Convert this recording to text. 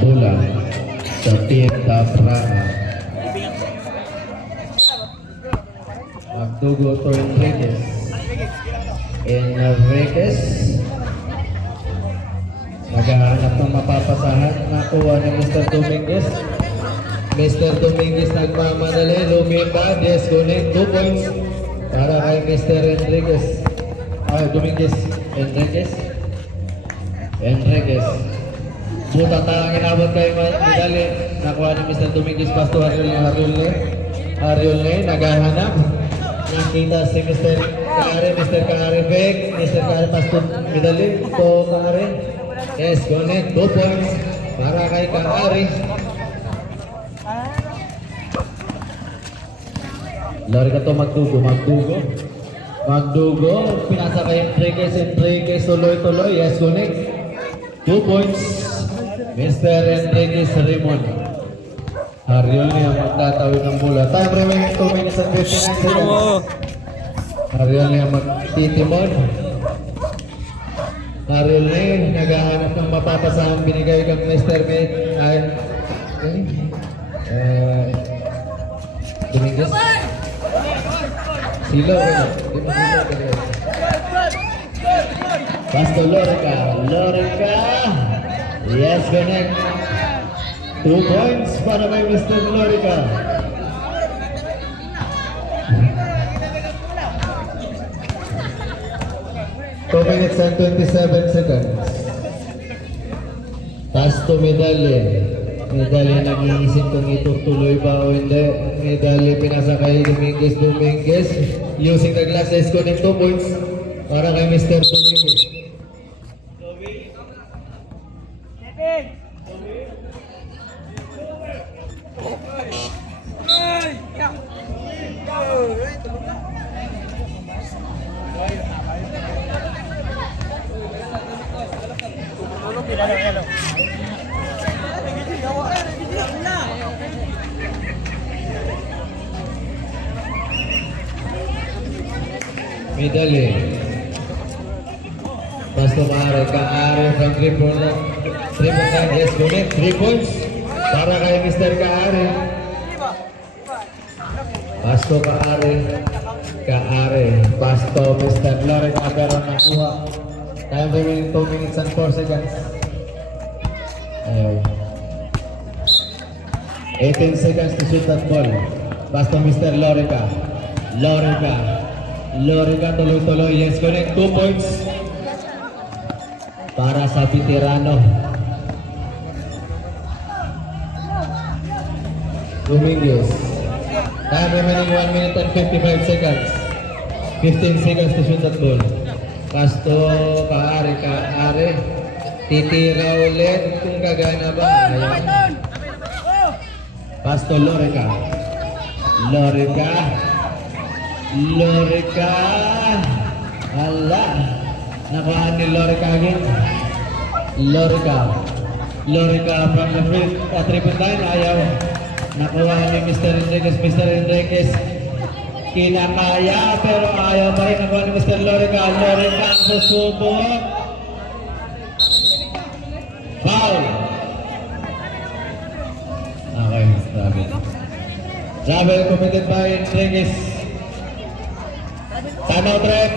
bola sa Team Taprana. Magdugo to Enriquez. Enriquez. Naghahanap ng mapapasahan. Nakuha ni Mr. Dominguez. Mr. Dominguez nagmamadali. Lumimba. Disconnect. 2 points para kay Mr. Enriquez. Dominguez. Enriquez. Butang ang inabot kay Medali. Nakuha ni Mr. Dominguez. Pasto Ariolne. Naghahanap. Nakita si Mr. Kaare. Mr. Kaare Beck. Mr. Kaare Pasto Medali. To Kaare. Yes, connect. 2 points para kay Kaare. Lari ka to Magdugo. Pinasa kay Enriquez. Tuloy. Yes, connect. 2 points. Mr. Enriquez Raymond. Ariolne ang magtatawid ng bola. Time remaining 2 minutes and 59 seconds. Ariolne ang magtitimon. Ariolne naghahanap ng mapapasahan binigay kang Mr. Dominguez. Silo. Pasto Lorica. Yes, connect. 2 points para kay Mr. Lorica. Two minutes and 27 seconds. Pasto Medali nag-iisip kung itutuloy ba o hindi. Medali pinasa kay Dominguez. Using the glasses, connect 2 points para kay Mr. Dominguez. Medali. Pasto Kaare from 3 points. Yes, connect. 3 points para kay Mr. Kaare. Pasto Kaare. Pasto Mr. Lorica pero nakuha. Time remaining 2 minutes and 4 seconds. 18 seconds to shoot that ball. Pasto Mr. Lorica tuloy. Yes, connect. 2 points para sa veterano. Dominguez. Time remaining 1 minute and 55 seconds. 15 seconds to shoot that ball. Pasto Kaare. Titira ulit kung gagana ba. Ayan. Pasto Lorica. Ala. Nakuha ni Lorica again. Lorica from the triple line. Ayaw. Nakuha ni Mr. Enriquez. Kinakaya pero ayaw pa rin. Nakuha ni Mr. Lorica ang susubok. Foul. Okay, travel committed by Enriquez. Timeout ref.